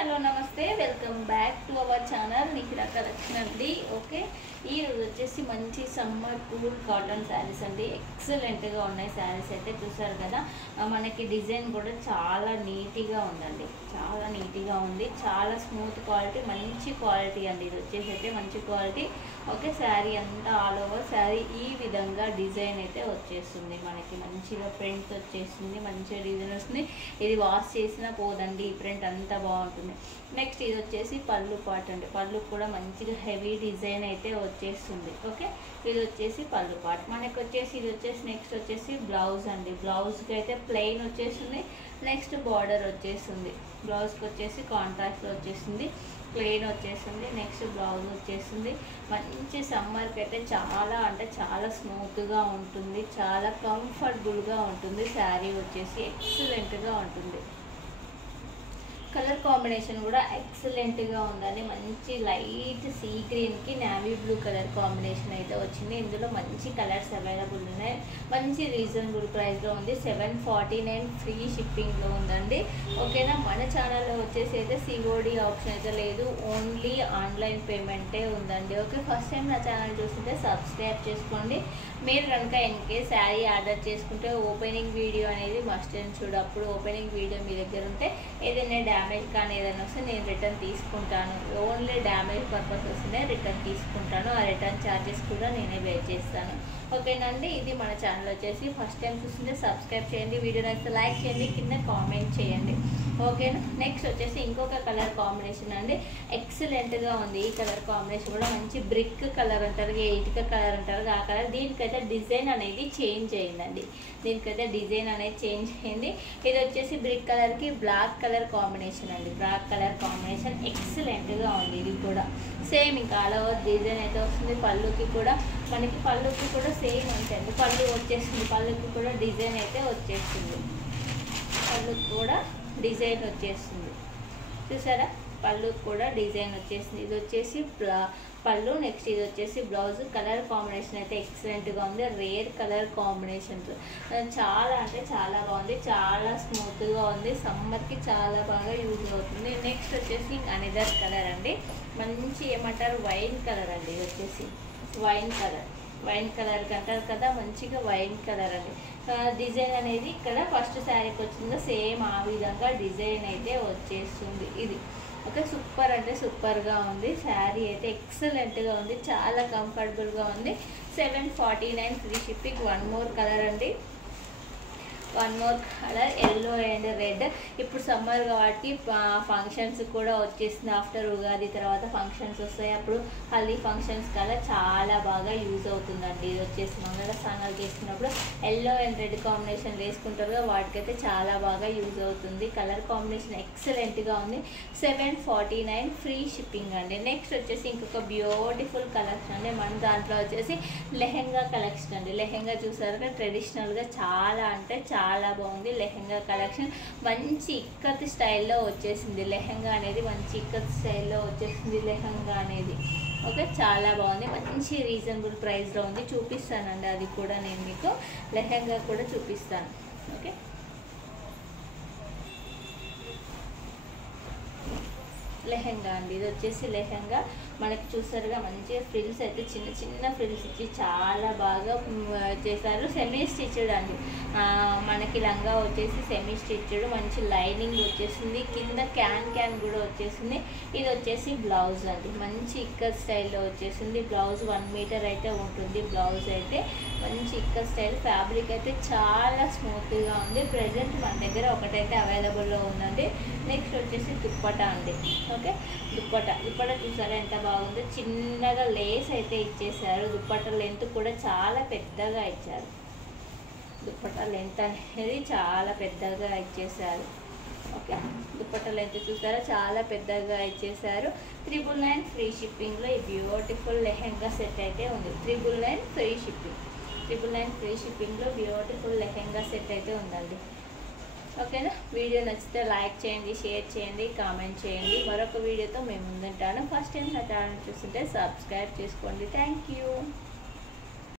Hello నమస్తే welcome back to our channel Nikhila collection అండి. Okay, ఈ రోజు వచ్చేసి మంచి సమ్మర్ కూల్ కాటన్ శారీస్ అండి. ఎక్సలెంట్గా ఉన్నాయి శారీస్ అయితే. చూసారు కదా, మనకి డిజైన్ కూడా చాలా నీట్గా ఉందండి. చాలా నీట్గా ఉంది, చాలా స్మూత్ క్వాలిటీ, మంచి క్వాలిటీ అండి. ఇది వచ్చేసి అయితే మంచి క్వాలిటీ. ఓకే, శారీ అంతా ఆల్ ఓవర్ శారీ ఈ విధంగా డిజైన్ అయితే వచ్చేస్తుంది. మనకి మంచిగా ప్రింట్ వచ్చేస్తుంది, మంచిగా డిజైన్ వస్తుంది. ఇది వాష్ చేసినా పోదండి, ఈ ప్రింట్ అంతా బాగుంటుంది. నెక్స్ట్ ఇది వచ్చేసి పళ్ళు పార్ట్ అండి. పళ్ళు కూడా మంచిగా హెవీ డిజైన్ అయితే వచ్చేస్తుంది. ఓకే, ఇది వచ్చేసి పళ్ళు పార్ట్. మనకి వచ్చేసి ఇది వచ్చేసి నెక్స్ట్ వచ్చేసి బ్లౌజ్ అండి. బ్లౌజ్కి అయితే ప్లెయిన్ వచ్చేస్తుంది. నెక్స్ట్ బార్డర్ వచ్చేస్తుంది. బ్లౌజ్కి వచ్చేసి కాంట్రాస్ట్ వచ్చేస్తుంది, ప్లెయిన్ వచ్చేస్తుంది. నెక్స్ట్ బ్లౌజ్ వచ్చేస్తుంది. మంచి సమ్మర్కి అయితే చాలా అంటే చాలా స్మూత్గా ఉంటుంది, చాలా కంఫర్టబుల్గా ఉంటుంది. శారీ వచ్చేసి ఎక్సలెంట్గా ఉంటుంది. కలర్ కాంబినేషన్ కూడా ఎక్సలెంట్గా ఉందండి. మంచి లైట్ సీ గ్రీన్కి నావీ బ్లూ కలర్ కాంబినేషన్ అయితే వచ్చింది. ఇందులో మంచి కలర్స్ అవైలబుల్ ఉన్నాయి. మంచి రీజనబుల్ ప్రైస్లో ఉంది. 749 ఫ్రీ షిప్పింగ్లో ఉందండి. ఓకేనా, మన ఛానల్లో వచ్చేసి అయితే సిఓడి ఆప్షన్ అయితే లేదు, ఓన్లీ ఆన్లైన్ పేమెంటే ఉందండి. ఓకే, ఫస్ట్ టైం నా ఛానల్ చూస్తుంటే సబ్స్క్రైబ్ చేసుకోండి. మీరు కనుక ఇన్కేస్ శారీ ఆర్డర్ చేసుకుంటే ఓపెనింగ్ వీడియో అనేది మస్ట్ అండ్ షుడ్. అప్పుడు ఓపెనింగ్ వీడియో మీ దగ్గర ఉంటే ఏదైనా డ్యామేజ్ కానీ ఏదైనా వస్తే నేను రిటర్న్ తీసుకుంటాను. ఓన్లీ డ్యామేజ్ పర్పస్ వస్తేనే రిటర్న్ తీసుకుంటాను. ఆ రిటర్న్ ఛార్జెస్ కూడా నేనే పే చేస్తాను. ఓకేనండి, ఇది మన ఛానల్ వచ్చేసి ఫస్ట్ టైం చూస్తుంటే సబ్స్క్రైబ్ చేయండి. వీడియో నచ్చితే లైక్ చేయండి, కింద కామెంట్ చేయండి. ఓకేనా, నెక్స్ట్ వచ్చేసి ఇంకొక కలర్ కాంబినేషన్ అండి. ఎక్సలెంట్గా ఉంది. ఈ కలర్ కాంబినేషన్ కూడా మంచి బ్రిక్ కలర్ అంటారు, ఇటుక కలర్ అంటారు, ఆ కలర్. దీనికైతే డిజైన్ అనేది చేంజ్ అయిందండి. దీనికైతే డిజైన్ అనేది చేంజ్ అయింది. ఇది వచ్చేసి బ్రిక్ కలర్కి బ్లాక్ కలర్ కాంబినేషన్ అండి. బ్లాక్ కలర్ కాంబినేషన్ ఎక్సలెంట్గా ఉంది. ఇది కూడా సేమ్ ఇంకా ఆల్ ఓవర్ డిజైన్ అయితే వస్తుంది. పళ్ళుకి కూడా మనకి పళ్ళుకి కూడా సేమ్ అంతే. పళ్ళు వచ్చేస్తుంది, పళ్ళుకి కూడా డిజైన్ అయితే వచ్చేస్తుంది. పళ్ళుకి కూడా డిజైన్ వచ్చేస్తుంది. చూసారా, పళ్ళుకి కూడా డిజైన్ వచ్చేసింది. ఇది వచ్చేసి పళ్ళు. నెక్స్ట్ ఇది వచ్చేసి బ్లౌజ్. కలర్ కాంబినేషన్ అయితే ఎక్సలెంట్గా ఉంది. రేర్ కలర్ కాంబినేషన్స్ చాలా అంటే చాలా బాగుంది, చాలా స్మూత్గా ఉంది. సమ్మర్కి చాలా బాగా యూజ్ అవుతుంది. నెక్స్ట్ వచ్చేసి అనదర్ కలర్ అండి. మంచి ఏమంటారు, వైన్ కలర్ అండి. ఇది వచ్చేసి వైన్ కలర్. వైన్ కలర్ అంటారు కదా, మంచిగా వైన్ కలర్ అండి. డిజైన్ అనేది ఇక్కడ ఫస్ట్ శారీకి వచ్చిందో సేమ్ ఆ విధంగా డిజైన్ అయితే వచ్చేస్తుంది. ఇది ఓకే, సూపర్ అంటే సూపర్గా ఉంది. శారీ అయితే ఎక్సలెంట్గా ఉంది, చాలా కంఫర్టబుల్గా ఉంది. 749 free shipping. One more colour అండి. One more colour yellow and red. ఇప్పుడు సమ్మర్ కాబట్టి ఫంక్షన్స్ కూడా వచ్చేసింది. ఆఫ్టర్ ఉగాది తర్వాత ఫంక్షన్స్ వస్తాయి. అప్పుడు హల్దీ ఫంక్షన్స్ కల్లా చాలా బాగా యూజ్ అవుతుందండి. ఇది వచ్చేసి మంగళ స్నానాలు చేసుకున్నప్పుడు ఎల్లో అండ్ రెడ్ కాంబినేషన్ వేసుకుంటారు కదా, వాటికైతే చాలా బాగా యూజ్ అవుతుంది. కలర్ కాంబినేషన్ ఎక్సలెంట్గా ఉంది. 749 ఫ్రీ షిప్పింగ్ అండి. నెక్స్ట్ వచ్చేసి ఇంకొక బ్యూటిఫుల్ కలెక్షన్ అండి. మన దాంట్లో వచ్చేసి లెహెంగా కలెక్షన్ అండి. లెహెంగా చూసారుగా, ట్రెడిషనల్గా చాలా అంటే చాలా బాగుంది. లెహెంగా కలెక్షన్ మంచి ఇక్కత్ స్టైల్లో వచ్చేసింది. లెహెంగా అనేది మంచి ఇక్కత్ స్టైల్లో వచ్చేసింది లెహెంగా అనేది. ఓకే, చాలా బాగుంది. మంచి రీజనబుల్ ప్రైస్లో ఉంది. చూపిస్తానండి అది కూడా, నేను మీకు లెహెంగా కూడా చూపిస్తాను. ఓకే, లెహెంగా అండి. ఇది వచ్చేసి లెహెంగా. మనకి చూసారుగా మంచిగా ఫ్రిల్స్ అయితే చిన్న చిన్న ఫ్రిల్స్ ఇచ్చి చాలా బాగా చేశారు. సెమీ స్టిచ్డ్ అండి. మనకి లంగా వచ్చేసి సెమీ స్టిచ్డ్, మంచి లైనింగ్ వచ్చేసింది. కింద క్యాన్ కూడా వచ్చేసింది. ఇది వచ్చేసి బ్లౌజ్ అండి. మంచి ఇక్కత్ స్టైల్లో వచ్చేసింది. బ్లౌజ్ 1 మీటర్ అయితే ఉంటుంది. బ్లౌజ్ అయితే మంచి ఇక్కత్ స్టైల్. ఫ్యాబ్రిక్ అయితే చాలా స్మూత్గా ఉంది. ప్రెజెంట్ మన దగ్గర ఒకటైతే అవైలబుల్లో ఉందండి. నెక్స్ట్ వచ్చేసి దుప్పటా అండి. ఓకే, దుప్పటా చూసారా ఎంత బాగుందో. చిన్నగా లేస్ అయితే ఇచ్చేసారు. దుప్పటా లెంత్ కూడా చాలా పెద్దగా ఇచ్చారు. దుప్పటా లెంత్ అనేది చాలా పెద్దగా ఇచ్చేసారు. ఓకే, దుప్పటా లెంత్ చూసారా, చాలా పెద్దగా ఇచ్చేసారు. 999 ఫ్రీ షిప్పింగ్లో ఈ బ్యూటిఫుల్ లెహెంగా సెట్ అయితే ఉంది. 999 ఫ్రీ షిప్పింగ్. 999 ఫ్రీ షిప్పింగ్లో బ్యూటిఫుల్ లెహెంగా సెట్ అయితే ఉందండి. ఓకేనా, వీడియో నచ్చితే లైక్ చేయండి, షేర్ చేయండి, కామెంట్ చేయండి. మరొక వీడియోతో మేము ముందుంటాను. ఫస్ట్ టైం నా ఛానల్ చూస్తుంటే సబ్స్క్రైబ్ చేసుకోండి. Thank you.